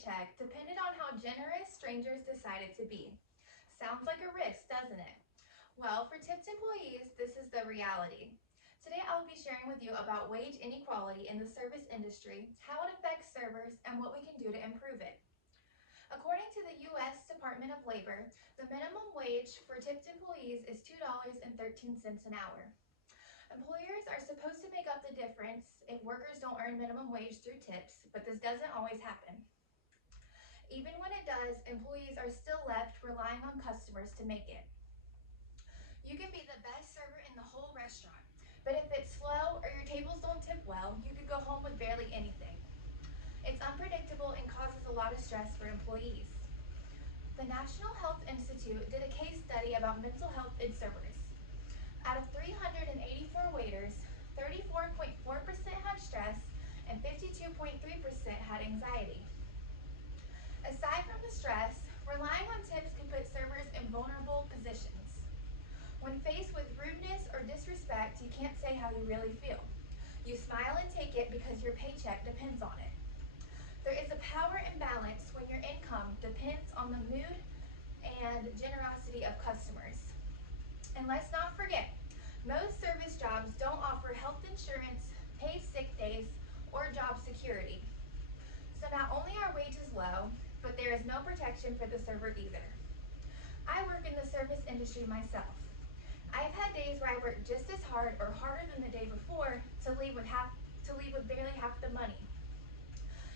paycheck depended on how generous strangers decided to be. Sounds like a risk, doesn't it? Well, for tipped employees, this is the reality. Today I'll be sharing with you about wage inequality in the service industry, how it affects servers, and what we can do to improve it. According to the U.S. Department of Labor, the minimum wage for tipped employees is $2.13 an hour. Employers are supposed to make up the difference if workers don't earn minimum wage through tips, but this doesn't always happen. Even when it does, employees are still left relying on customers to make it. You can be the best server in the whole restaurant, but if it's slow or your tables don't tip well, you could go home with barely anything. It's unpredictable and causes a lot of stress for employees. The National Health Institute did a case study about mental health in servers. Out of 384 waiters, 34.4% had stress and 52.3% had anxiety. Aside from the stress, relying on tips can put servers in vulnerable positions. When faced with rudeness or disrespect, you can't say how you really feel. You smile and take it because your paycheck depends on it. There is a power imbalance when your income depends on the mood and generosity of customers. And let's not forget, most service jobs don't offer health insurance, paid sick days, or job security. So not only are wages low, but there is no protection for the server either. I work in the service industry myself. I've had days where I work just as hard or harder than the day before to leave with barely half the money.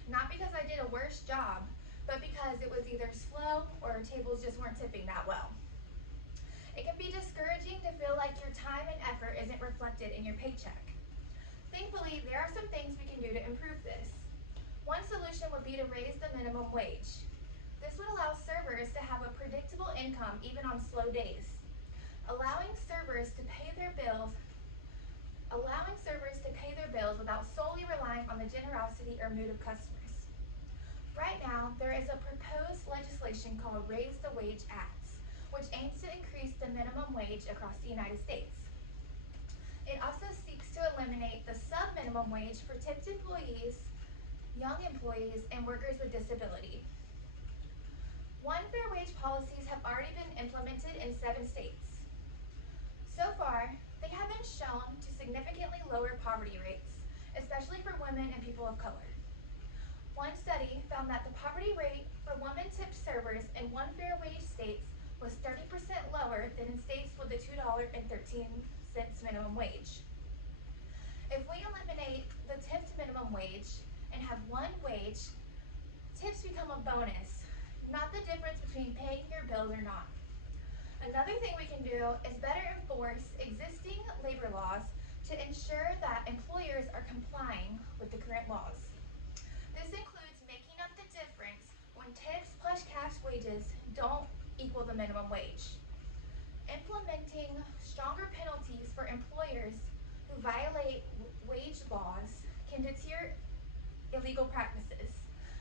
Not because I did a worse job, but because it was either slow or tables just weren't tipping that well. It can be discouraging to feel like your time and effort isn't reflected in your paycheck. Thankfully, there are some things we can do to improve this. One solution would be to raise the minimum wage. This would allow servers to have a predictable income even on slow days, allowing servers to pay their bills without solely relying on the generosity or mood of customers. Right now, there is a proposed legislation called Raise the Wage Act, which aims to increase the minimum wage across the United States. It also seeks to eliminate the sub-minimum wage for tipped employees, young employees, and workers with disability. One fair wage policies have already been implemented in 7 states. So far, they have been shown to significantly lower poverty rates, especially for women and people of color. One study found that the poverty rate for women-tipped servers in one fair wage states was 30% lower than in states with the $2.13 minimum wage. If we eliminate the tipped minimum wage and have one wage, tips become a bonus, not the difference between paying your bills or not. Another thing we can do is better enforce existing labor laws to ensure that employers are complying with the current laws. This includes making up the difference when tips plus cash wages don't equal the minimum wage. Implementing stronger penalties for employers who violate wage laws can deter illegal practices,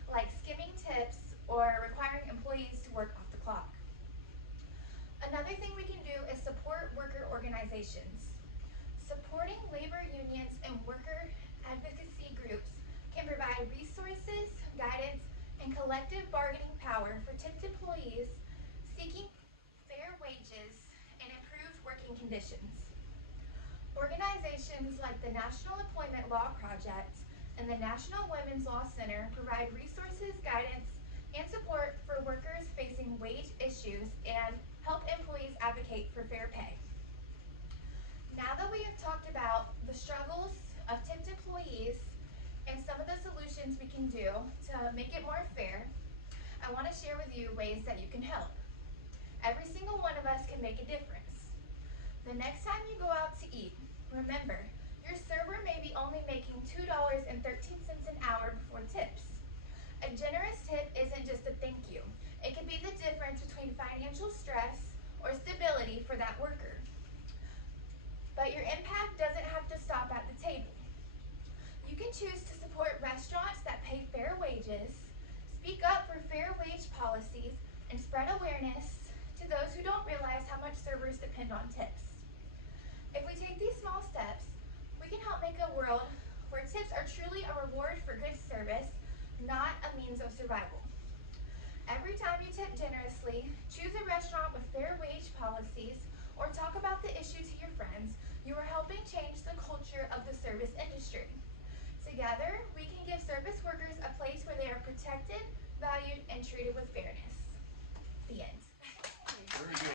like skimming tips or requiring employees to work off the clock. Another thing we can do is support worker organizations. Supporting labor unions and worker advocacy groups can provide resources, guidance, and collective bargaining power for tipped employees seeking fair wages and improved working conditions. Organizations like the National Employment Law Project and the National Women's Law Center provide resources, guidance, and support for workers facing wage issues and help employees advocate for fair pay. Now that we have talked about the struggles of tipped employees and some of the solutions we can do to make it more fair, I want to share with you ways that you can help. Every single one of us can make a difference. The next time you go out to eat, remember, your server may be only making $2.13 an hour before tips. A generous tip isn't just a thank you. It can be the difference between financial stress or stability for that worker. But your impact doesn't have to stop at the table. You can choose to support restaurants that pay fair wages, speak up for fair wage policies, and spread awareness to those who don't realize how much servers depend on tips. If we take these small steps, we can help make a world where tips are truly a reward for good service, not a means of survival. Every time you tip generously, choose a restaurant with fair wage policies, or talk about the issue to your friends, you are helping change the culture of the service industry. Together, we can give service workers a place where they are protected, valued, and treated with fairness.